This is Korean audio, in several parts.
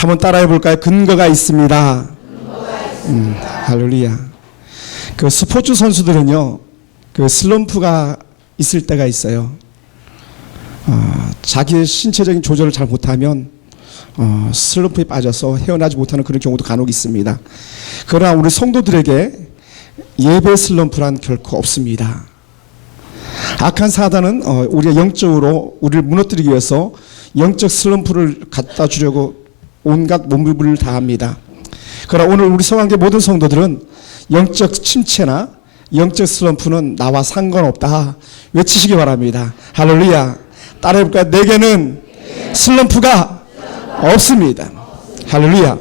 한번 따라해 볼까요? 근거가 있습니다. 할렐루야. 그 스포츠 선수들은요, 그 슬럼프가 있을 때가 있어요. 자기의 신체적인 조절을 잘 못하면 슬럼프에 빠져서 헤어나지 못하는 그런 경우도 간혹 있습니다. 그러나 우리 성도들에게 예배 슬럼프란 결코 없습니다. 악한 사단은 우리가 영적으로 우리를 무너뜨리기 위해서 영적 슬럼프를 갖다 주려고 온갖 몸부림을 다합니다. 그러나 오늘 우리 성황계 모든 성도들은 영적 침체나 영적 슬럼프는 나와 상관없다 외치시기 바랍니다. 할렐루야. 따라해볼까요? 내게는 슬럼프가 없습니다. 할렐루야.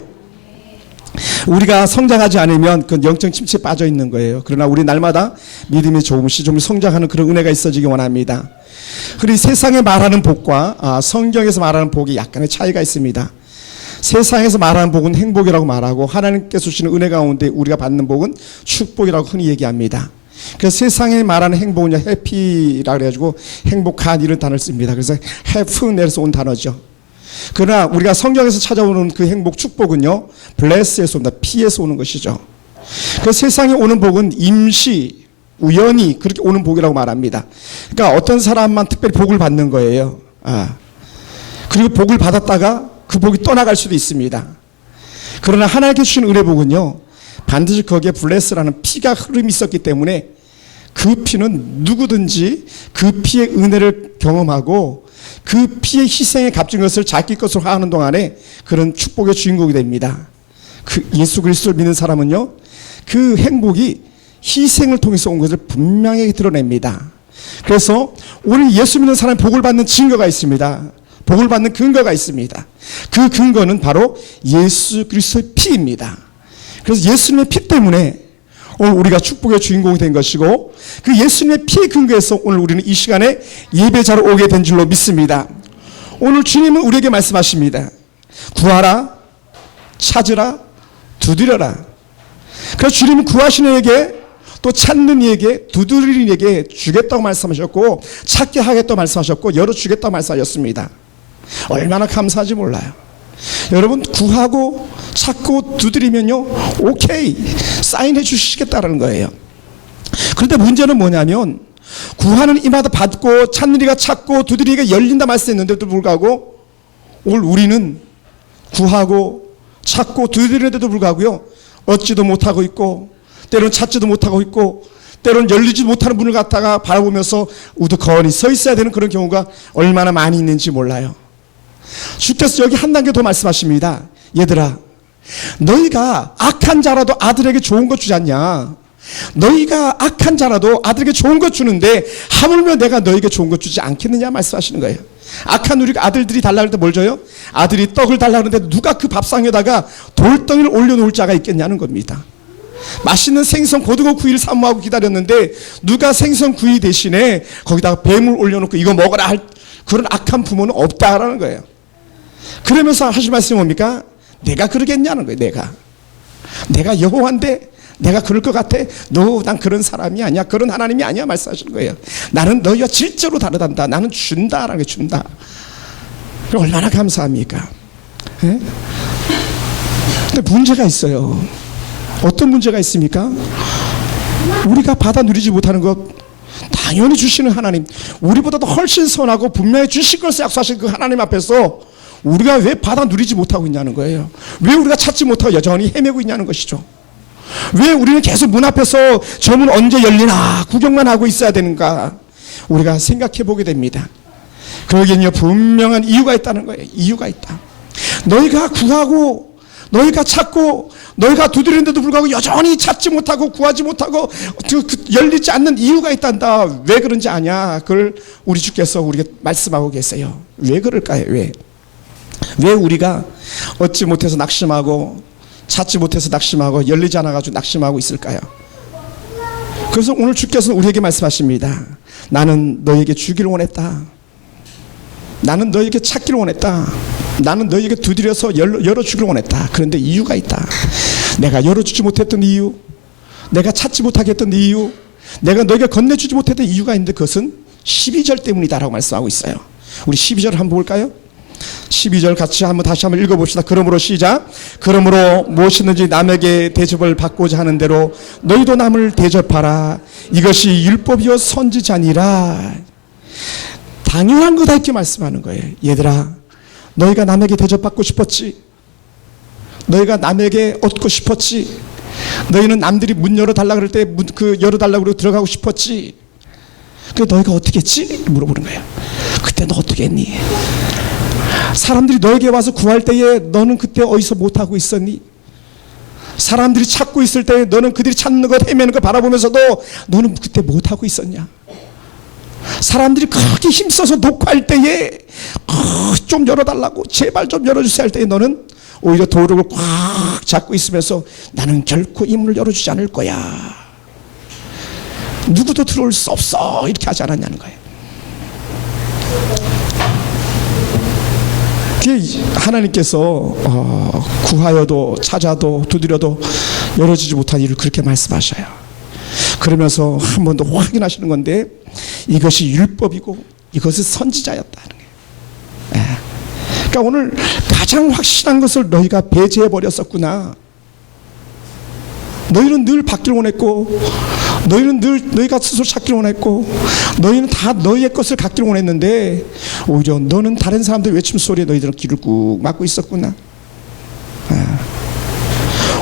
우리가 성장하지 않으면 그 영적 침체에 빠져 있는 거예요. 그러나 우리 날마다 믿음이 조금씩 성장하는 그런 은혜가 있어지기 원합니다. 그리고 세상에 말하는 복과 성경에서 말하는 복이 약간의 차이가 있습니다. 세상에서 말하는 복은 행복이라고 말하고 하나님께서 주시는 은혜 가운데 우리가 받는 복은 축복이라고 흔히 얘기합니다. 그래서 세상에 말하는 행복은 해피라 그래가지고 행복한 이런 단어를 씁니다. 그래서 heaven에서 온 단어죠. 그러나 우리가 성경에서 찾아오는 그 행복 축복은요, bless에서 옵니다. P에서 오는 것이죠. 그 세상에 오는 복은 임시, 우연히 그렇게 오는 복이라고 말합니다. 그러니까 어떤 사람만 특별히 복을 받는 거예요. 그리고 복을 받았다가 그 복이 떠나갈 수도 있습니다. 그러나 하나님께 주신 은혜 복은요, 반드시 거기에 bless라는 피가 흐름이 있었기 때문에 그 피는 누구든지 그 피의 은혜를 경험하고 그 피의 희생에 값진 것을 자기 것으로 하는 동안에 그런 축복의 주인공이 됩니다. 그 예수 그리스도를 믿는 사람은요, 그 행복이 희생을 통해서 온 것을 분명하게 드러냅니다. 그래서 오늘 예수 믿는 사람이 복을 받는 증거가 있습니다. 복을 받는 근거가 있습니다. 그 근거는 바로 예수 그리스도의 피입니다. 그래서 예수님의 피 때문에 오늘 우리가 축복의 주인공이 된 것이고, 그 예수님의 피의 근거에서 오늘 우리는 이 시간에 예배자로 오게 된 줄로 믿습니다. 오늘 주님은 우리에게 말씀하십니다. 구하라, 찾으라, 두드려라. 그래서 주님은 구하시는 이에게, 또 찾는 이에게, 두드리는 이에게 주겠다고 말씀하셨고, 찾게 하겠다고 말씀하셨고, 열어주겠다고 말씀하셨습니다. 얼마나 감사한지 몰라요. 여러분, 구하고 찾고 두드리면요, 오케이, 사인해 주시겠다는 거예요. 그런데 문제는 뭐냐면, 구하는 이마다 받고 찾는 이가 찾고 두드리기가 열린다 말씀했는데도 불구하고 오늘 우리는 구하고 찾고 두드리는데도 불구하고요, 얻지도 못하고 있고, 때로는 찾지도 못하고 있고, 때로는 열리지 못하는 문을 갖다가 바라보면서 우두커니 서 있어야 되는 그런 경우가 얼마나 많이 있는지 몰라요. 주께서 여기 한 단계 더 말씀하십니다. 얘들아, 너희가 악한 자라도 아들에게 좋은 것 주지 않냐? 너희가 악한 자라도 아들에게 좋은 것 주는데 하물며 내가 너희에게 좋은 것 주지 않겠느냐 말씀하시는 거예요. 악한 우리 아들들이 달라 그럴 때 뭘 줘요? 아들이 떡을 달라 그러는데 누가 그 밥상에다가 돌덩이를 올려놓을 자가 있겠냐는 겁니다. 맛있는 생선 고등어 구이를 사모하고 기다렸는데 누가 생선 구이 대신에 거기다가 뱀을 올려놓고 이거 먹어라 할 그런 악한 부모는 없다라는 거예요. 그러면서 하실 말씀이 뭡니까? 내가 그러겠냐는 거예요. 내가 여호와인데 내가 그럴 것 같아? 난 그런 사람이 아니야. 그런 하나님이 아니야 말씀하시는 거예요. 나는 너희와 질적으로 다르단다. 나는 준다라는 게 준다. 얼마나 감사합니까? 예? 근데 문제가 있어요. 어떤 문제가 있습니까? 우리가 받아 누리지 못하는 것, 당연히 주시는 하나님, 우리보다도 훨씬 선하고 분명히 주실 것을 약속하신 그 하나님 앞에서 우리가 왜 받아 누리지 못하고 있냐는 거예요. 왜 우리가 찾지 못하고 여전히 헤매고 있냐는 것이죠. 왜 우리는 계속 문 앞에서 저 문 언제 열리나 구경만 하고 있어야 되는가, 우리가 생각해 보게 됩니다. 거기에는요, 분명한 이유가 있다는 거예요. 이유가 있다. 너희가 구하고 너희가 찾고 너희가 두드리는데도 불구하고 여전히 찾지 못하고 구하지 못하고 열리지 않는 이유가 있단다. 왜 그런지 아냐? 그걸 우리 주께서 우리에게 말씀하고 계세요. 왜 그럴까요? 왜 우리가 얻지 못해서 낙심하고 찾지 못해서 낙심하고 열리지 않아가지고 낙심하고 있을까요? 그래서 오늘 주께서 우리에게 말씀하십니다. 나는 너에게 주기를 원했다. 나는 너에게 찾기를 원했다. 나는 너에게 두드려서 열어주기를 원했다. 그런데 이유가 있다. 내가 열어주지 못했던 이유, 내가 찾지 못하게 했던 이유, 내가 너에게 건네주지 못했던 이유가 있는데 그것은 12절 때문이다 라고 말씀하고 있어요. 우리 12절을 한번 볼까요? 12절 다시 한번 읽어봅시다. 그러므로 시작. 그러므로 무엇이든지 남에게 대접을 받고자 하는 대로 너희도 남을 대접하라. 이것이 율법이요 선지자니라. 당연한 거다 이렇게 말씀하는 거예요. 얘들아, 너희가 남에게 대접받고 싶었지? 너희가 남에게 얻고 싶었지? 너희는 남들이 문 열어달라 그럴 때 열어달라고 그러고 들어가고 싶었지? 근데 너희가 어떻게 했지? 물어보는 거예요. 그때 너 어떻게 했니? 사람들이 너에게 와서 구할 때에 너는 그때 어디서 못하고 있었니? 사람들이 찾고 있을 때 너는 그들이 찾는 것 헤매는 것 바라보면서도 너는 그때 못하고 있었냐? 사람들이 그렇게 힘써서 녹화할 때에 좀 열어달라고 제발 좀 열어주세요 할 때에 너는 오히려 도로를 꽉 잡고 있으면서 나는 결코 이 문을 열어주지 않을 거야. 누구도 들어올 수 없어. 이렇게 하지 않았냐는 거예요. 하나님께서 구하여도 찾아도 두드려도 열어주지 못한 일을 그렇게 말씀하셔요. 그러면서 한 번 더 확인하시는 건데 이것이 율법이고 이것이 선지자였다는 거예요. 그러니까 오늘 가장 확실한 것을 너희가 배제해 버렸었구나. 너희는 늘 받기를 원했고, 너희는 늘 너희가 스스로 찾기를 원했고, 너희는 다 너희의 것을 갖기를 원했는데 오히려 너는 다른 사람들의 외침 소리에 너희들은 귀를 꾹 막고 있었구나.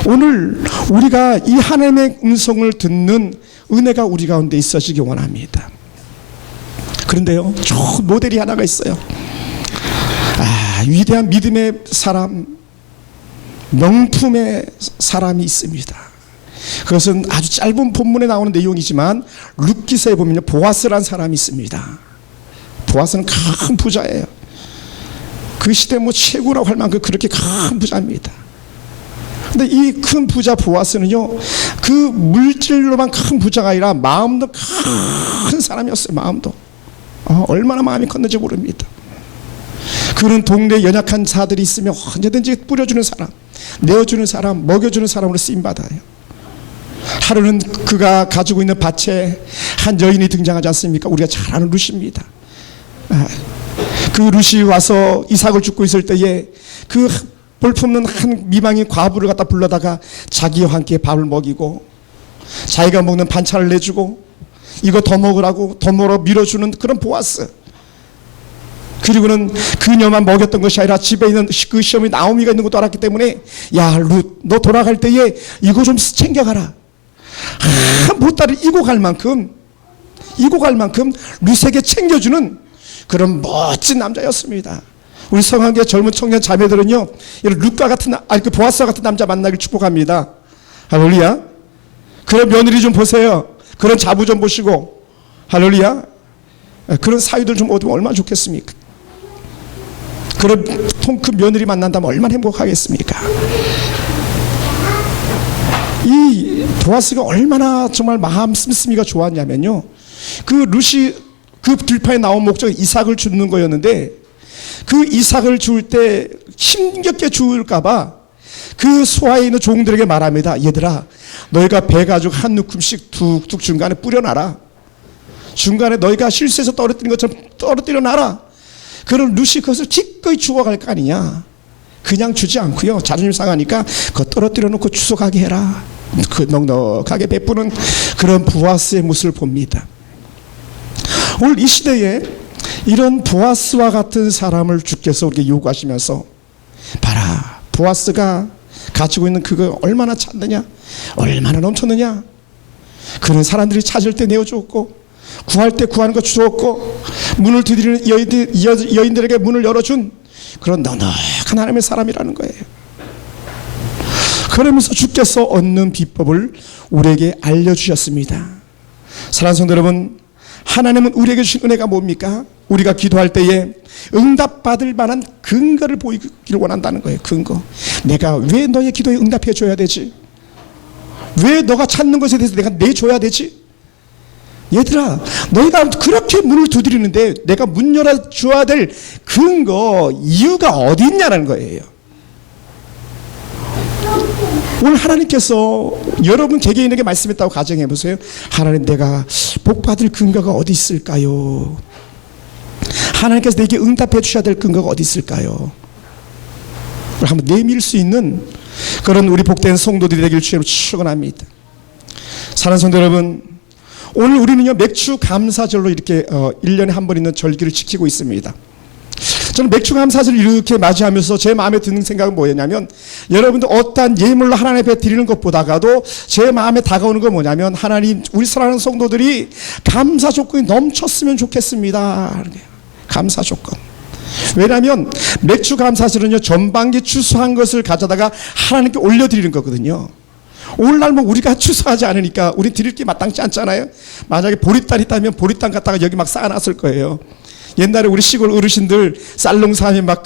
오늘 우리가 이 하나님의 음성을 듣는 은혜가 우리 가운데 있어지기 원합니다. 그런데요, 좋은 모델이 하나가 있어요. 위대한 믿음의 사람, 명품의 사람이 있습니다. 그것은 아주 짧은 본문에 나오는 내용이지만 룻기서에 보면 보아스라는 사람이 있습니다. 보아스는 큰 부자예요. 그 시대 최고라고 할 만큼 그렇게 큰 부자입니다. 근데 이 큰 부자 보아스는요, 그 물질로만 큰 부자가 아니라 마음도 큰 사람이었어요. 마음도 얼마나 마음이 컸는지 모릅니다. 그는 동네에 연약한 자들이 있으면 언제든지 뿌려주는 사람, 내어주는 사람, 먹여주는 사람으로 쓰임받아요. 하루는 그가 가지고 있는 밭에 한 여인이 등장하지 않습니까? 우리가 잘 아는 룻입니다. 그 룻이 와서 이삭을 줍고 있을 때에 그 볼품없는 한 미망인 과부를 갖다 불러다가 자기와 함께 밥을 먹이고 자기가 먹는 반찬을 내주고 이거 더 먹으라고 더 먹으라고 밀어주는 그런 보아스. 그리고는 그녀만 먹였던 것이 아니라 집에 있는 그 시어머니 나오미가 있는 것도 알았기 때문에 야 룻, 너 돌아갈 때에 이거 좀 챙겨가라. 보따리 이고 갈 만큼 룻에게 챙겨주는 그런 멋진 남자였습니다. 우리 성황교회 젊은 청년 자매들은요, 이런 룻과 같은 그 보아스와 같은 남자 만나길 축복합니다. 할렐루야. 그런 며느리 좀 보세요. 그런 자부 좀 보시고, 할렐루야. 그런 사위들 좀 얻으면 얼마나 좋겠습니까? 그런 그 며느리 만난다면 얼마나 행복하겠습니까? 이 보아스가 얼마나 정말 마음 씀씀이가 좋았냐면요, 그 룻이 그 들판에 나온 목적이 이삭을 주는 거였는데 그 이삭을 줄 때 힘겹게 죽을까봐 그 소아에 있는 종들에게 말합니다. 얘들아, 너희가 배 가지고 한 움큼씩 툭툭 중간에 뿌려놔라. 중간에 너희가 실수해서 떨어뜨린 것처럼 떨어뜨려놔라. 그럼 룻이 그것을 기꺼이 주워갈 거 아니냐. 그냥 주지 않고요, 자존심 상하니까 그거 떨어뜨려 놓고 주워가게 해라. 그 넉넉하게 베푸는 그런 보아스의 모습을 봅니다. 오늘 이 시대에 이런 보아스와 같은 사람을 주께서 우리에게 요구하시면서 봐라, 보아스가 가지고 있는 그거 얼마나 찾느냐, 얼마나 넘쳤느냐. 그런 사람들이 찾을 때 내어주었고 구할 때 구하는 거 주었고 문을 두드리는 여인들에게 문을 열어준 그런 넉넉한 하나님의 사람이라는 거예요. 그러면서 주께서 얻는 비법을 우리에게 알려주셨습니다. 사랑하는 성도 여러분, 하나님은 우리에게 주신 은혜가 뭡니까? 우리가 기도할 때에 응답받을 만한 근거를 보이기를 원한다는 거예요. 근거. 내가 왜 너의 기도에 응답해 줘야 되지? 왜 너가 찾는 것에 대해서 내가 내줘야 되지? 얘들아, 너희가 그렇게 문을 두드리는데 내가 문 열어줘야 될 근거, 이유가 어디 있냐는 거예요. 오늘 하나님께서 여러분 개개인에게 말씀했다고 가정해 보세요. 하나님, 내가 복받을 근거가 어디 있을까요? 하나님께서 내게 응답해 주셔야 될 근거가 어디 있을까요? 한번 내밀 수 있는 그런 우리 복된 성도들이 되길 주님으로 축원합니다. 사랑하는 성도 여러분, 오늘 우리는요 맥주 감사절로 이렇게 1년에 한 번 있는 절기를 지키고 있습니다. 저는 맥주 감사절을 이렇게 맞이하면서 제 마음에 드는 생각은 뭐였냐면, 여러분들 어떠한 예물로 하나님 앞에 드리는 것보다가도 제 마음에 다가오는 건 뭐냐면, 하나님 우리 사랑하는 성도들이 감사 조건이 넘쳤으면 좋겠습니다. 감사 조건. 왜냐하면 맥주 감사절은요 전반기 추수한 것을 가져다가 하나님께 올려드리는 거거든요. 오늘날 뭐 우리가 추수하지 않으니까 우리 드릴 게 마땅치 않잖아요. 만약에 보리땅 있다면 보리땅 갖다가 여기 막 쌓아놨을 거예요. 옛날에 우리 시골 어르신들 쌀농사하면 막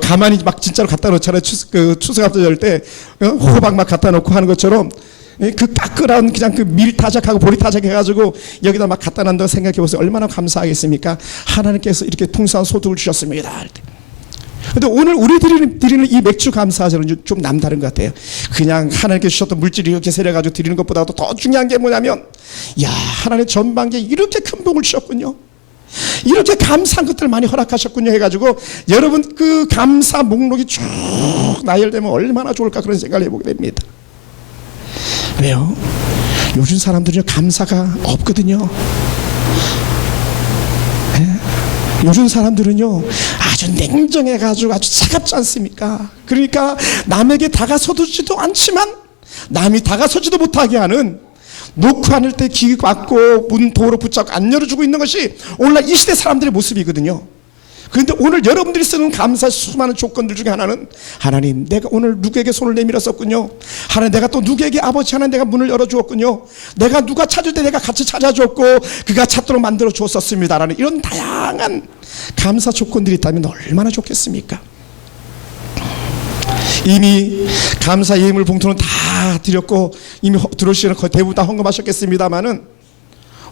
가만히 막 진짜로 갖다 놓잖아요. 추수감사절 때 호박 막 갖다 놓고 하는 것처럼, 그 까끌한 그냥 그 밀타작하고 보리타작 해가지고 여기다 막 갖다 놨다고 생각해 보세요. 얼마나 감사하겠습니까? 하나님께서 이렇게 풍성한 소득을 주셨습니다. 근데 오늘 우리 드리는 이 맥주 감사절은 좀 남다른 것 같아요. 그냥 하나님께 주셨던 물질을 이렇게 세려가지고 드리는 것보다도 더 중요한 게 뭐냐면, 야, 하나님 전반기에 이렇게 큰 복을 주셨군요, 이렇게 감사한 것들을 많이 허락하셨군요 해가지고 여러분 그 감사 목록이 쭉 나열되면 얼마나 좋을까, 그런 생각을 해보게 됩니다. 왜요? 요즘 사람들은 감사가 없거든요. 요즘 사람들은요 아주 냉정해가지고 아주 차갑지 않습니까? 그러니까 남에게 다가서지도 않지만 남이 다가서지도 못하게 하는, 놓고 앉을 때 귀 막고 문 도로 붙잡고 안 열어주고 있는 것이 오늘날 이 시대 사람들의 모습이거든요. 그런데 오늘 여러분들이 쓰는 감사 수많은 조건들 중에 하나는, 하나님 내가 오늘 누구에게 손을 내밀었었군요, 하나님 내가 또 누구에게, 아버지 하나님 내가 문을 열어주었군요, 내가 누가 찾을 때 내가 같이 찾아줬고 그가 찾도록 만들어 주었었습니다 라는 이런 다양한 감사 조건들이 있다면 얼마나 좋겠습니까? 이미 감사 예물 봉투는 다 드렸고 이미 들어오시는 거의 대부분 다 헌금하셨겠습니다마는,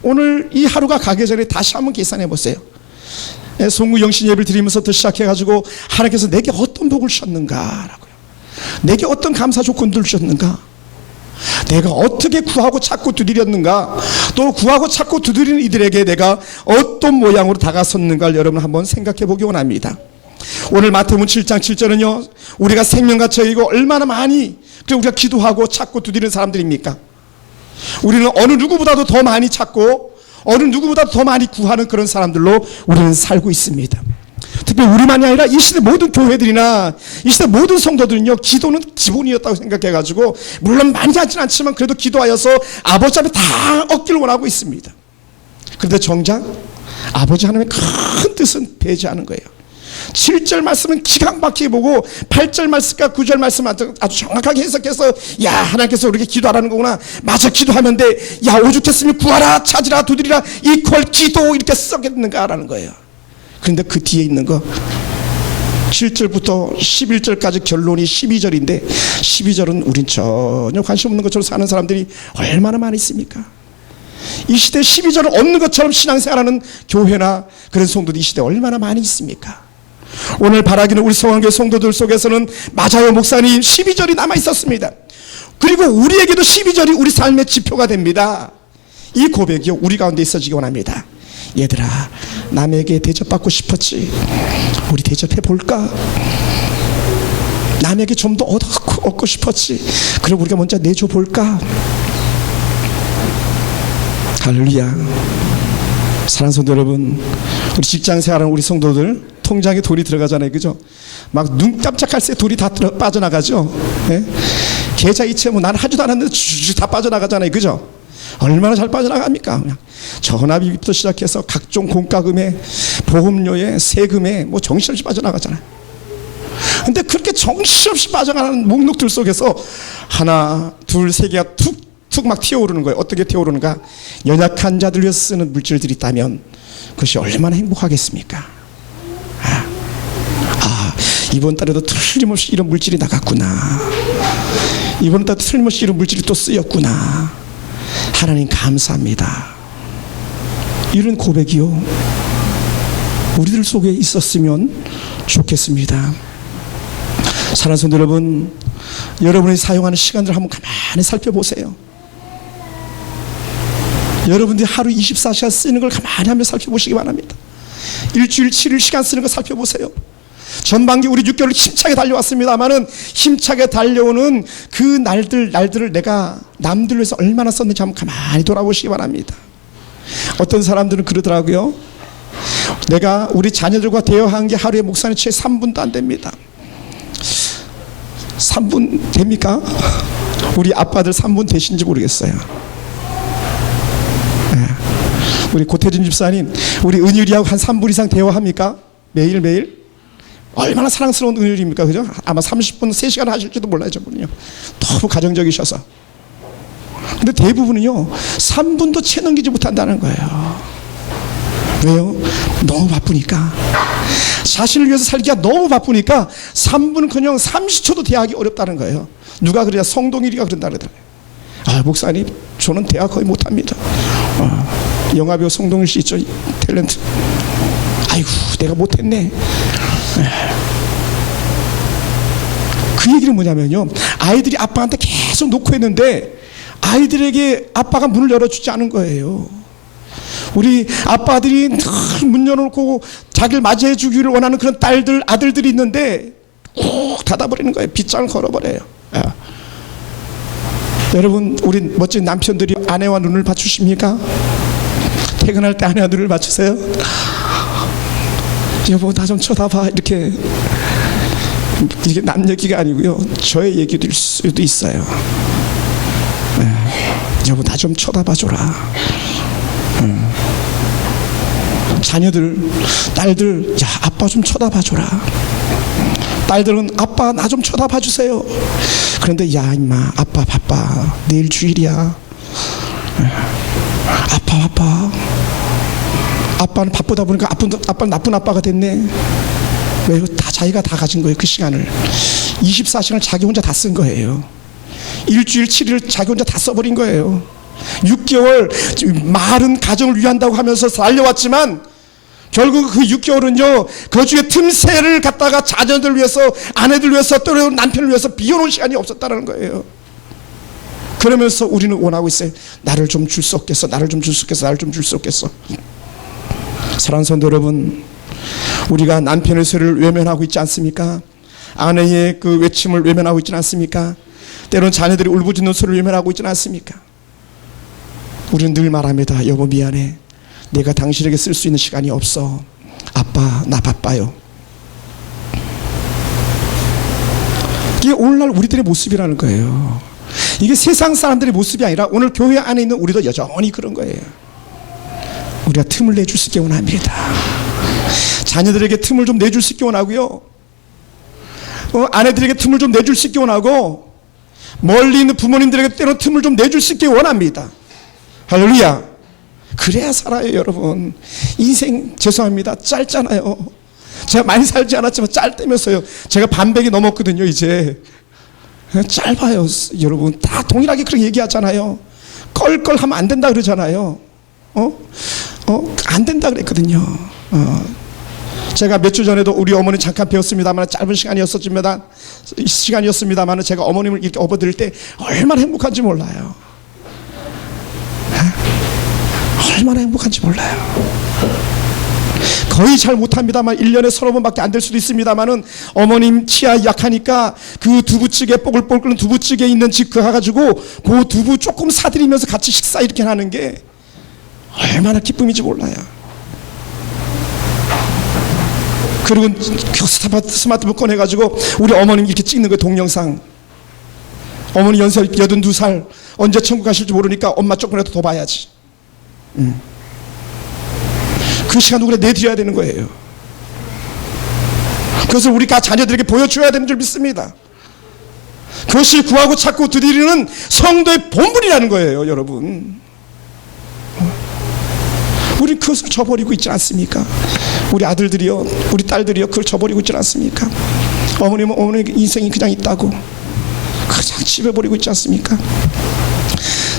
오늘 이 하루가 가기 전에 다시 한번 계산해 보세요. 송구 영신 예배를 드리면서부터 시작해가지고 하나님께서 내게 어떤 복을 주셨는가라고요, 내게 어떤 감사 조건들을 주셨는가, 내가 어떻게 구하고 찾고 두드렸는가, 또 구하고 찾고 두드리는 이들에게 내가 어떤 모양으로 다가섰는가를 여러분 한번 생각해 보기 원합니다. 오늘 마태복음 7장 7절은요 우리가 생명같이 여기고 얼마나 많이 우리가 기도하고 찾고 두드리는 사람들입니까? 우리는 어느 누구보다도 더 많이 찾고 어느 누구보다도 더 많이 구하는 그런 사람들로 우리는 살고 있습니다. 특히 우리만이 아니라 이 시대 모든 교회들이나 이 시대 모든 성도들은요 기도는 기본이었다고 생각해가지고, 물론 많이 하진 않지만 그래도 기도하여서 아버지 앞에 다 얻기를 원하고 있습니다. 그런데 정작 아버지 하나님의 큰 뜻은 배제하는 거예요. 7절 말씀은 기가 막히게 보고 8절 말씀과 9절 말씀 아주 정확하게 해석해서, 야 하나님께서 우리에게 기도하라는 거구나, 맞아 기도하면 돼, 야 오죽했으면 구하라 찾으라 두드리라 이퀄 기도, 이렇게 써겠는가라는 거예요. 그런데 그 뒤에 있는 거 7절부터 11절까지 결론이 12절인데 12절은 우린 전혀 관심 없는 것처럼 사는 사람들이 얼마나 많이 있습니까? 이 시대에 12절은 없는 것처럼 신앙생활하는 교회나 그런 성도들이 이 시대에 얼마나 많이 있습니까? 오늘 바라기는 우리 성황교회 성도들 속에서는 맞아요 목사님 12절이 남아 있었습니다. 그리고 우리에게도 12절이 우리 삶의 지표가 됩니다. 이 고백이요 우리 가운데 있어지기 원합니다. 얘들아 남에게 대접받고 싶었지, 우리 대접해 볼까? 남에게 좀 더 얻고 싶었지, 그럼 우리가 먼저 내줘 볼까? 할렐루야. 사랑하는 성도 여러분, 우리 직장 생활하는 우리 성도들 통장에 돈이 들어가잖아요, 그죠? 막 눈 깜짝할 새 돈이 다 빠져나가죠. 예? 계좌 이체 뭐 나는 하지도 않았는데 주주 다 빠져나가잖아요, 그죠? 얼마나 잘 빠져나갑니까? 그냥 전화비부터 시작해서 각종 공과금에 보험료에 세금에 뭐 정신없이 빠져나가잖아요. 근데 그렇게 정신없이 빠져나가는 목록들 속에서 하나 둘 세 개가 툭 막 튀어오르는 거예요. 어떻게 튀어오르는가? 연약한 자들 위해서 쓰는 물질들이 있다면 그것이 얼마나 행복하겠습니까? 이번 달에도 틀림없이 이런 물질이 나갔구나, 이번 달에도 틀림없이 이런 물질이 또 쓰였구나, 하나님 감사합니다, 이런 고백이요 우리들 속에 있었으면 좋겠습니다. 사랑하는 성도 여러분, 여러분이 사용하는 시간들을 한번 가만히 살펴보세요. 여러분들이 하루 24시간 쓰는 걸 가만히 한번 살펴보시기 바랍니다. 일주일 7일 시간 쓰는 거 살펴보세요. 전반기 우리 6개월 힘차게 달려왔습니다만은 힘차게 달려오는 그 날들을 내가 남들 위해서 얼마나 썼는지 한번 가만히 돌아보시기 바랍니다. 어떤 사람들은 그러더라고요. 내가 우리 자녀들과 대화한 게 하루에 목사님 최 3분도 안 됩니다. 3분 됩니까? 우리 아빠들 3분 되신지 모르겠어요. 네. 우리 고태진 집사님, 우리 은율이하고 한 3분 이상 대화합니까? 매일매일? 얼마나 사랑스러운 은율입니까? 그죠? 아마 30분, 3시간 하실지도 몰라요, 저분은요. 너무 가정적이셔서. 근데 대부분은요, 3분도 채 넘기지 못한다는 거예요. 왜요? 너무 바쁘니까. 자신을 위해서 살기가 너무 바쁘니까 3분은커녕 30초도 대하기 어렵다는 거예요. 누가 그래야 성동일이가 그런다 그러더라고요. 아, 목사님, 저는 대화 거의 못합니다. 영화배우 성동일 씨 있죠? 탤런트. 아이고, 내가 못했네. 그 얘기는 뭐냐면요, 아이들이 아빠한테 계속 놓고 했는데 아이들에게 아빠가 문을 열어주지 않은 거예요. 우리 아빠들이 늘 문 열어놓고 자기를 맞이해 주기를 원하는 그런 딸들, 아들들이 있는데 꼭 닫아버리는 거예요. 빗장을 걸어버려요. 여러분, 우리 멋진 남편들이 아내와 눈을 맞추십니까? 퇴근할 때 아내와 눈을 맞추세요? 여보, 나 좀 쳐다봐. 이게 남 얘기가 아니고요, 저의 얘기일 수도 있어요. 여보, 나 좀 쳐다봐줘라. 자녀들, 딸들, 야, 아빠 좀 쳐다봐줘라. 딸들은 아빠 나 좀 쳐다봐주세요. 그런데 야, 임마, 아빠 바빠. 내일 주일이야. 아빠 바빠. 아빠는 바쁘다 보니까 아빠는 나쁜 아빠가 됐네. 왜요? 다 자기가 다 가진 거예요. 그 시간을 24시간을 자기 혼자 다 쓴 거예요. 일주일 7일 자기 혼자 다 써버린 거예요. 6개월 마른 가정을 위한다고 하면서 달려왔지만 결국 그 6개월은요, 그 중에 틈새를 갖다가 자녀들 위해서, 아내들 위해서, 또 남편을 위해서 비워놓은 시간이 없었다는 거예요. 그러면서 우리는 원하고 있어요. 나를 좀 줄 수 없겠어. 나를 좀 줄 수 없겠어. 나를 좀 줄 수 없겠어. 사랑하는 성도 여러분, 우리가 남편의 소리를 외면하고 있지 않습니까? 아내의 그 외침을 외면하고 있지 않습니까? 때로는 자녀들이 울부짖는 소리를 외면하고 있지 않습니까? 우리는 늘 말합니다. 여보, 미안해. 내가 당신에게 쓸 수 있는 시간이 없어. 아빠, 나 바빠요. 이게 오늘날 우리들의 모습이라는 거예요. 이게 세상 사람들의 모습이 아니라 오늘 교회 안에 있는 우리도 여전히 그런 거예요. 우리가 틈을 내줄 수 있게 원합니다. 자녀들에게 틈을 좀 내줄 수 있게 원하고요, 아내들에게 틈을 좀 내줄 수 있게 원하고, 멀리 있는 부모님들에게 때로 틈을 좀 내줄 수 있게 원합니다. 할렐루야. 그래야 살아요, 여러분. 인생, 죄송합니다, 짧잖아요. 제가 많이 살지 않았지만 짧다면서요. 제가 반백이 넘었거든요. 이제 짧아요. 여러분 다 동일하게 그렇게 얘기하잖아요. 껄껄하면 안 된다 그러잖아요. 안 된다 그랬거든요. 제가 몇 주 전에도 우리 어머니 잠깐 배웠습니다만, 짧은 시간이었습니다만 제가 어머님을 이렇게 업어드릴 때 얼마나 행복한지 몰라요. 얼마나 행복한지 몰라요. 거의 잘 못합니다만 1년에 30번밖에 안 될 수도 있습니다만은 어머님 치아 약하니까 그 두부찌개, 뽀글뽀글 끓는 두부찌개 있는 집 가가지고 그 두부 조금 사드리면서 같이 식사 이렇게 하는 게 얼마나 기쁨인지 몰라요. 그리고 스마트폰 꺼내가지고 우리 어머님 이렇게 찍는 거 동영상. 어머니 연세 82살 언제 천국 가실지 모르니까 엄마 조금이라도 더 봐야지. 그 시간 우리가 내드려야 되는 거예요. 그것을 우리가 자녀들에게 보여줘야 되는 줄 믿습니다. 그것을 구하고 찾고 드리는 성도의 본분이라는 거예요, 여러분. 우리 그것을 저버리고 있지 않습니까? 우리 아들들이요, 우리 딸들이요, 그걸 저버리고 있지 않습니까? 어머님은 어머니의 인생이 그냥 있다고 그냥 집에 버리고 있지 않습니까?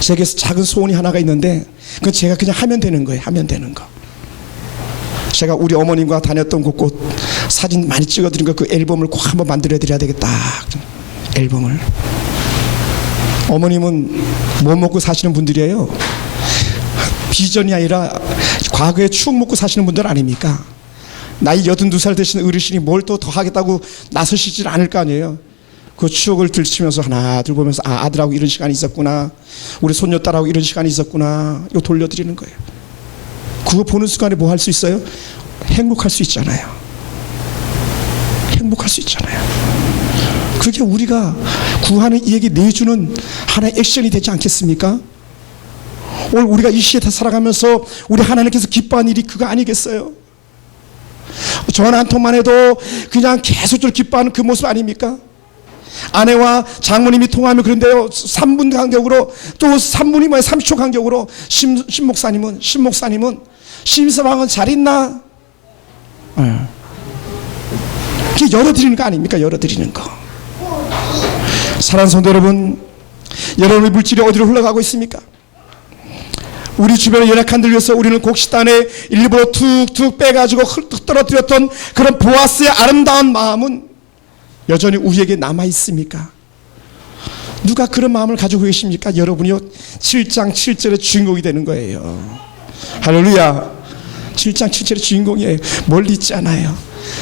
제게서 작은 소원이 하나가 있는데, 그건 제가 그냥 하면 되는 거예요. 하면 되는 거. 제가 우리 어머님과 다녔던 곳곳 사진 많이 찍어드린 거, 그 앨범을 꼭 한번 만들어드려야 되겠다. 앨범을. 어머님은 뭐 먹고 사시는 분들이에요. 비전이 아니라 과거에 추억 먹고 사시는 분들 아닙니까? 나이 82살 되신 어르신이 뭘 또 더 하겠다고 나서시질 않을 거 아니에요. 그 추억을 들치면서 하나 둘 보면서 아들하고 이런 시간이 있었구나, 우리 손녀딸하고 이런 시간이 있었구나, 이거 돌려드리는 거예요. 그거 보는 순간에 뭐 할 수 있어요? 행복할 수 있잖아요. 행복할 수 있잖아요. 그게 우리가 구하는 이에게 내주는 하나의 액션이 되지 않겠습니까? 오늘 우리가 이 시대에 살아가면서 우리 하나님께서 기뻐한 일이 그거 아니겠어요? 전화 한 통만 해도 그냥 계속적으로 기뻐하는 그 모습 아닙니까? 아내와 장모님이 통화하면 그런데요, 3분 간격으로, 또 3분이 뭐야 30초 간격으로 신 목사님은 심서방은 잘 있나? 그게 열어드리는 거 아닙니까? 열어드리는 거. 사랑하는 성도 여러분, 여러분의 물질이 어디로 흘러가고 있습니까? 우리 주변의 연약한들 위해서 우리는 곡식단에 일부러 툭툭 빼가지고 흙 떨어뜨렸던 그런 보아스의 아름다운 마음은 여전히 우리에게 남아있습니까? 누가 그런 마음을 가지고 계십니까? 여러분이요, 7장 7절의 주인공이 되는 거예요. 할렐루야. 7장 7절의 주인공이에요. 멀리 있지 않아요.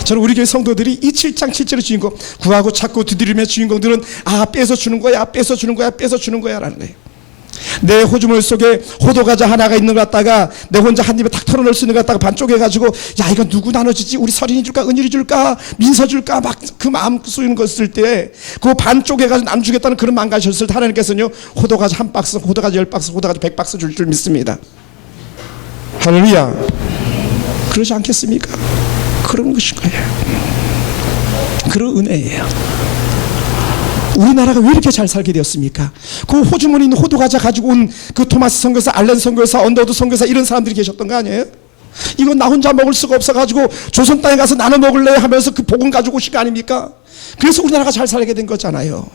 저는 우리 교회 성도들이 이 7장 7절의 주인공, 구하고 찾고 두드리며 주인공들은 뺏어주는 거야, 뺏어주는 거야, 뺏어주는 거야 라는 거예요. 내 호주머니 속에 호두과자 하나가 있는 것 같다가 내 혼자 한 입에 탁 털어넣을 수 있는 것 같다가 반쪽에 가지고, 야 이거 누구 나눠주지? 우리 설인이 줄까? 은율이 줄까? 민서 줄까? 막 그 마음 쏘이는 거 있을 때 그 반쪽에 가지고 남 주겠다는 그런 마음 가졌을 때 하나님께서는요, 호두과자 한 박스, 호두과자 10박스, 호두과자 100박스 줄 줄 믿습니다. 할렐루야. 그러지 않겠습니까? 그런 것인 거예요. 그런 은혜예요. 우리나라가 왜 이렇게 잘 살게 되었습니까? 그 호주머니 있는 호두과자 가지고 온 그 토마스 선교사, 알렌 선교사, 언더우드 선교사, 이런 사람들이 계셨던 거 아니에요? 이건 나 혼자 먹을 수가 없어가지고 조선 땅에 가서 나눠 먹을래 하면서 그 복음 가지고 오신 거 아닙니까? 그래서 우리나라가 잘 살게 된 거잖아요.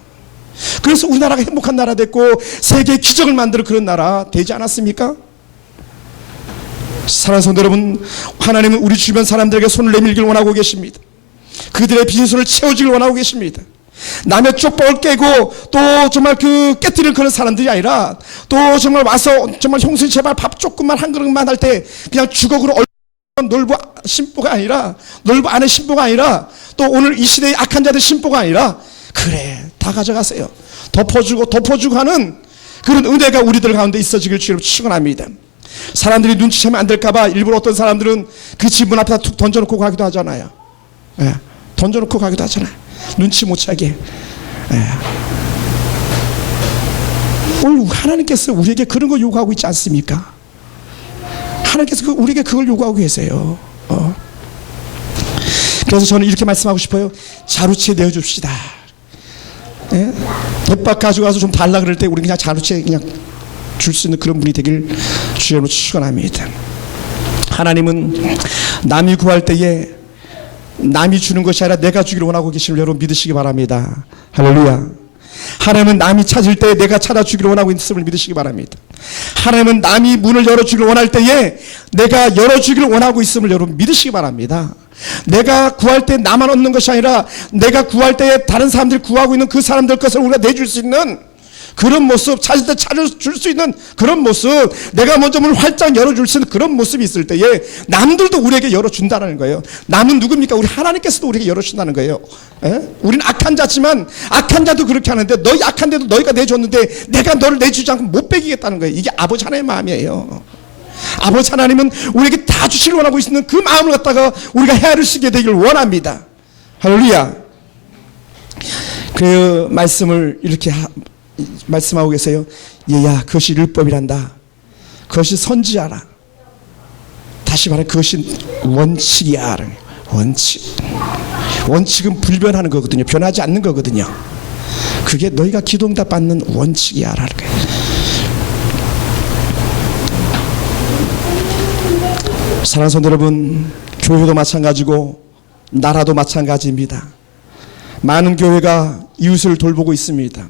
그래서 우리나라가 행복한 나라 됐고 세계의 기적을 만드는 그런 나라 되지 않았습니까? 사랑하는 성도 여러분, 하나님은 우리 주변 사람들에게 손을 내밀기를 원하고 계십니다. 그들의 빈손을 채워주기를 원하고 계십니다. 남의 쪽박을 깨고 또 정말 그 깨뜨리는 그런 사람들이 아니라, 또 정말 와서 정말 형수님 제발 밥 조금만 한 그릇만 할 때 그냥 주걱으로 놀부 신보가 아니라, 놀부 안에 신보가 아니라, 또 오늘 이 시대의 악한 자들 신보가 아니라, 그래 다 가져가세요, 덮어주고 하는 그런 은혜가 우리들 가운데 있어지길 주로 축원합니다. 사람들이 눈치채면 안 될까봐 일부러 어떤 사람들은 그 집 문 앞에다 툭 던져놓고 가기도 하잖아요. 예, 던져놓고 가기도 하잖아요. 눈치 못 채게. 예. 오늘 하나님께서 우리에게 그런 거 요구하고 있지 않습니까? 하나님께서 우리에게 그걸 요구하고 계세요. 그래서 저는 이렇게 말씀하고 싶어요. 자루채 내어줍시다. 예? 대박 가져가서 좀 달라 그럴 때 우리 그냥 자루채 그냥 줄 수 있는 그런 분이 되길 주여로 축원합니다. 하나님은 남이 구할 때에 남이 주는 것이 아니라 내가 주기를 원하고 계심을 여러분 믿으시기 바랍니다. 할렐루야. 하나님은 남이 찾을 때 내가 찾아주기를 원하고 있음을 믿으시기 바랍니다. 하나님은 남이 문을 열어주기를 원할 때에 내가 열어주기를 원하고 있음을 여러분 믿으시기 바랍니다. 내가 구할 때 나만 얻는 것이 아니라 내가 구할 때에 다른 사람들이 구하고 있는 그 사람들 것을 우리가 내줄 수 있는 그런 모습, 찾을 때 찾아줄 수 있는 그런 모습, 내가 먼저 문을 활짝 열어줄 수 있는 그런 모습이 있을 때에 남들도 우리에게 열어준다는 거예요. 남은 누굽니까? 우리 하나님께서도 우리에게 열어준다는 거예요. 우리는 악한 자지만 악한 자도 그렇게 하는데, 너희 악한데도 너희가 내줬는데 내가 너를 내주지 않고 못 빼기겠다는 거예요. 이게 아버지 하나님의 마음이에요. 아버지 하나님은 우리에게 다 주시길 원하고 있는 그 마음을 갖다가 우리가 헤아릴 수 있게 되기를 원합니다. 할렐루야. 그 말씀을 이렇게 말씀하고 계세요. 얘야, 그것이 율법이란다. 그것이 선지하라. 다시 말해, 그것이 원칙이야. 원칙. 원칙은 불변하는 거거든요. 변하지 않는 거거든요. 그게 너희가 기도응답 받는 원칙이야 라는 거예요. 사랑하는 성도 여러분, 교회도 마찬가지고 나라도 마찬가지입니다. 많은 교회가 이웃을 돌보고 있습니다.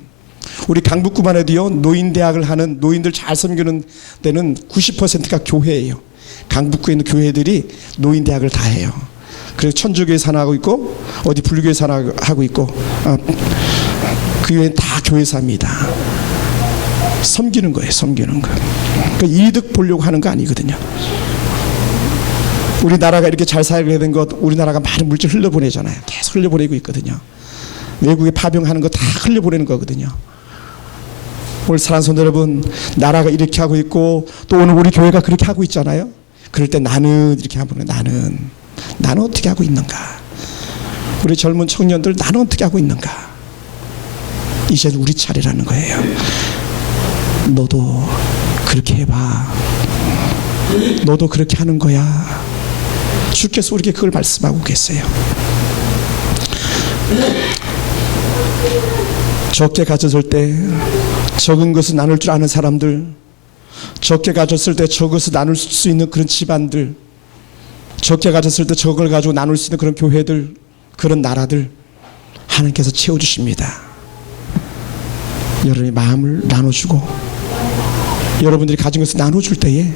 우리 강북구만 해도요, 노인대학을 하는, 노인들 잘 섬기는 데는 90%가 교회예요. 강북구에 있는 교회들이 노인대학을 다 해요. 그래서 천주교회 산하고 있고 어디 불교회 산하고 있고 그 외에는 다 교회사입니다. 섬기는 거예요. 섬기는 거. 그러니까 이득 보려고 하는 거 아니거든요. 우리나라가 이렇게 잘 살게 된 것, 우리나라가 많은 물질 흘려보내잖아요. 계속 흘려보내고 있거든요. 외국에 파병하는 거 다 흘려보내는 거거든요. 오늘 사랑하는 성도 여러분, 나라가 이렇게 하고 있고 또 오늘 우리 교회가 그렇게 하고 있잖아요. 그럴 때 나는 이렇게 하면 나는 어떻게 하고 있는가? 우리 젊은 청년들 나는 어떻게 하고 있는가? 이제 우리 차례라는 거예요. 너도 그렇게 해봐. 너도 그렇게 하는 거야. 주께서 우리에게 그걸 말씀하고 계세요. 적게 가졌을 때 적은 것을 나눌 줄 아는 사람들, 적게 가졌을 때 적어서 나눌 수 있는 그런 집안들, 적게 가졌을 때 적을 가지고 나눌 수 있는 그런 교회들, 그런 나라들 하나님께서 채워주십니다. 여러분의 마음을 나눠주고 여러분들이 가진 것을 나눠줄 때에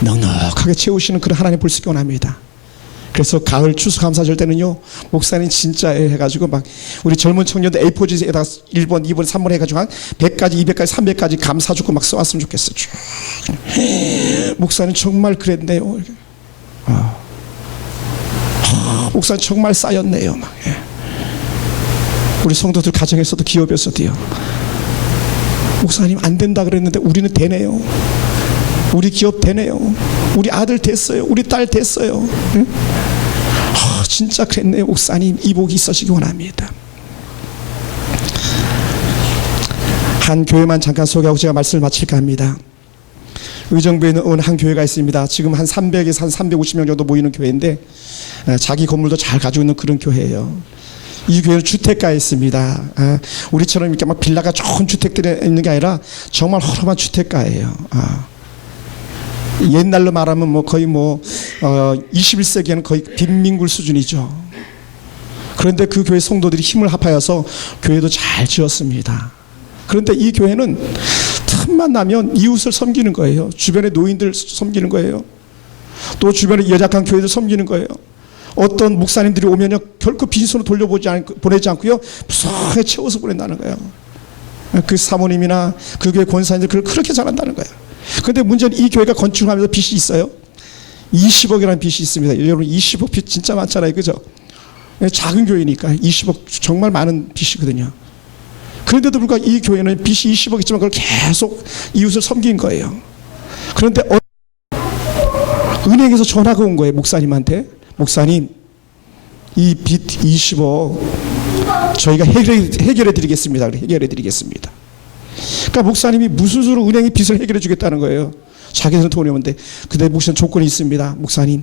넉넉하게 채우시는 그런 하나님 볼 수 있게 원합니다. 그래서 가을 추수감사절 때는요, 목사님 진짜 해가지고 막 우리 젊은 청년들 A4지에다가 1번, 2번, 3번 해가지고 한 100가지, 200가지, 300가지 감사 주고 막 써왔으면 좋겠어요. 목사님 정말 그랬네요. 목사님 정말 쌓였네요. 막. 우리 성도들 가정에서도 기업에서도요. 목사님 안 된다 그랬는데 우리는 되네요. 우리 기업 되네요. 우리 아들 됐어요. 우리 딸 됐어요. 응? 진짜 그랬네요. 목사님 이 복이 있으시기 원합니다. 한 교회만 잠깐 소개하고 제가 말씀을 마칠까 합니다. 의정부에 있는 한 교회가 있습니다. 지금 한 300에서 한 350명 정도 모이는 교회인데 자기 건물도 잘 가지고 있는 그런 교회예요. 이 교회는 주택가에 있습니다. 우리처럼 이렇게 막 빌라가 좋은 주택들에 있는 게 아니라 정말 허름한 주택가예요. 옛날로 말하면 뭐 거의 21세기에는 거의 빈민굴 수준이죠. 그런데 그 교회 성도들이 힘을 합하여서 교회도 잘 지었습니다. 그런데 이 교회는 틈만 나면 이웃을 섬기는 거예요. 주변의 노인들 섬기는 거예요. 또 주변의 여작한 교회들 섬기는 거예요. 어떤 목사님들이 오면요, 결코 빈손으로 보내지 않고요, 무성하게 채워서 보낸다는 거예요. 그 사모님이나 그 교회 권사님들 그걸 그렇게 잘한다는 거예요. 그런데 문제는 이 교회가 건축하면서 빚이 있어요. 20억이라는 빚이 있습니다. 여러분 20억 빚 진짜 많잖아요. 그죠? 작은 교회니까 20억 정말 많은 빚이거든요. 그런데도 불구하고 이 교회는 빚이 20억 있지만 그걸 계속 이웃을 섬긴 거예요. 그런데 은행에서 전화가 온 거예요. 목사님한테. 목사님, 이 빚 20억 저희가 해결해 드리겠습니다. 해결해 드리겠습니다. 그러니까 목사님이 무슨 수로 은행이 빚을 해결해 주겠다는 거예요. 자기들은 돈이 없는데. 근데 목사님 조건이 있습니다. 목사님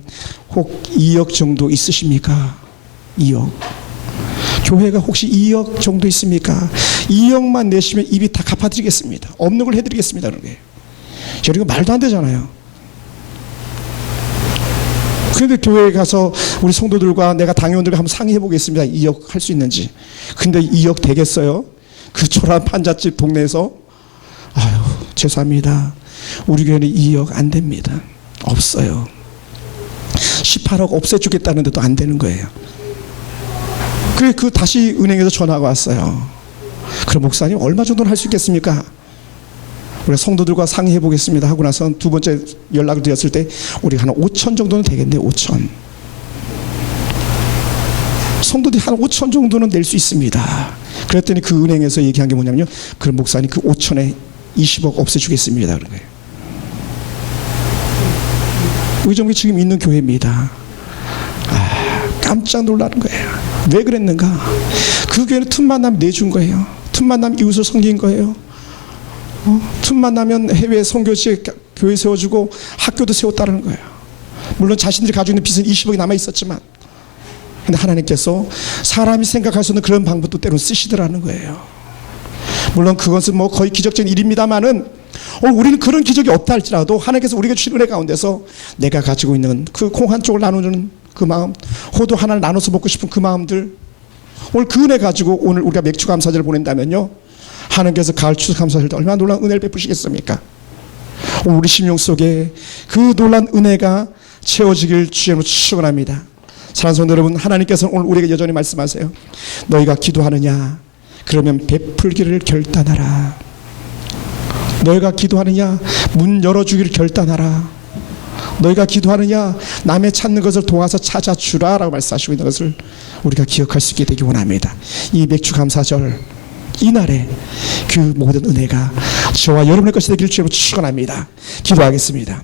혹 2억 정도 있으십니까? 2억. 교회가 혹시 2억 정도 있습니까? 2억만 내시면 이 빚 다 갚아드리겠습니다. 없는 걸 해드리겠습니다. 그런 거예요. 이거 말도 안 되잖아요. 그런데 교회에 가서 우리 성도들과 내가 당회원들과 한번 상의해 보겠습니다. 2억 할 수 있는지. 근데 2억 되겠어요? 그 초라한 판잣집 동네에서? 아유, 죄송합니다. 우리 교회는 2억 안 됩니다. 없어요. 18억 없애주겠다는데도 안 되는 거예요. 그래, 다시 은행에서 전화가 왔어요. 그럼 목사님 얼마 정도는 할 수 있겠습니까? 우리가 성도들과 상의해 보겠습니다 하고 나서 두 번째 연락을 드렸을 때 우리가 한 5천 정도는 되겠네요. 5천. 성도들이 한 5천 정도는 낼 수 있습니다. 그랬더니 그 은행에서 얘기한 게 뭐냐면요, 그럼 목사님 그 5천에 20억 없애주겠습니다. 그런 거예요. 의정부에 지금 있는 교회입니다. 깜짝 놀라는 거예요. 왜 그랬는가? 그 교회는 틈만 나면 내준 거예요. 틈만 나면 이웃을 섬긴 거예요. 틈만 나면 해외 선교지에 교회 세워주고 학교도 세웠다는 거예요. 물론 자신들이 가지고 있는 빚은 20억이 남아 있었지만, 근데 하나님께서 사람이 생각할 수 없는 그런 방법도 때로는 쓰시더라는 거예요. 물론 그것은 뭐 거의 기적적인 일입니다만은 우리는 그런 기적이 없다 할지라도 하나님께서 우리에게 주신 은혜 가운데서 내가 가지고 있는 그 콩 한 쪽을 나누는 그 마음, 호두 하나를 나눠서 먹고 싶은 그 마음들, 오늘 그 은혜 가지고 오늘 우리가 맥주 감사절을 보낸다면요, 하나님께서 가을 추수 감사절 때 얼마나 놀라운 은혜를 베푸시겠습니까? 오늘 우리 심령 속에 그 놀라운 은혜가 채워지길 주님으로 축원합니다. 사랑하는 성도 여러분, 하나님께서는 오늘 우리에게 여전히 말씀하세요. 너희가 기도하느냐? 그러면 베풀기를 결단하라. 너희가 기도하느냐? 문 열어주기를 결단하라. 너희가 기도하느냐 남의 찾는 것을 도와서 찾아주라라고 말씀하시고 있는 것을 우리가 기억할 수 있게 되기 원합니다. 이 맥주 감사절 이날에 그 모든 은혜가 저와 여러분의 것이 되길 주로 축원합니다. 기도하겠습니다.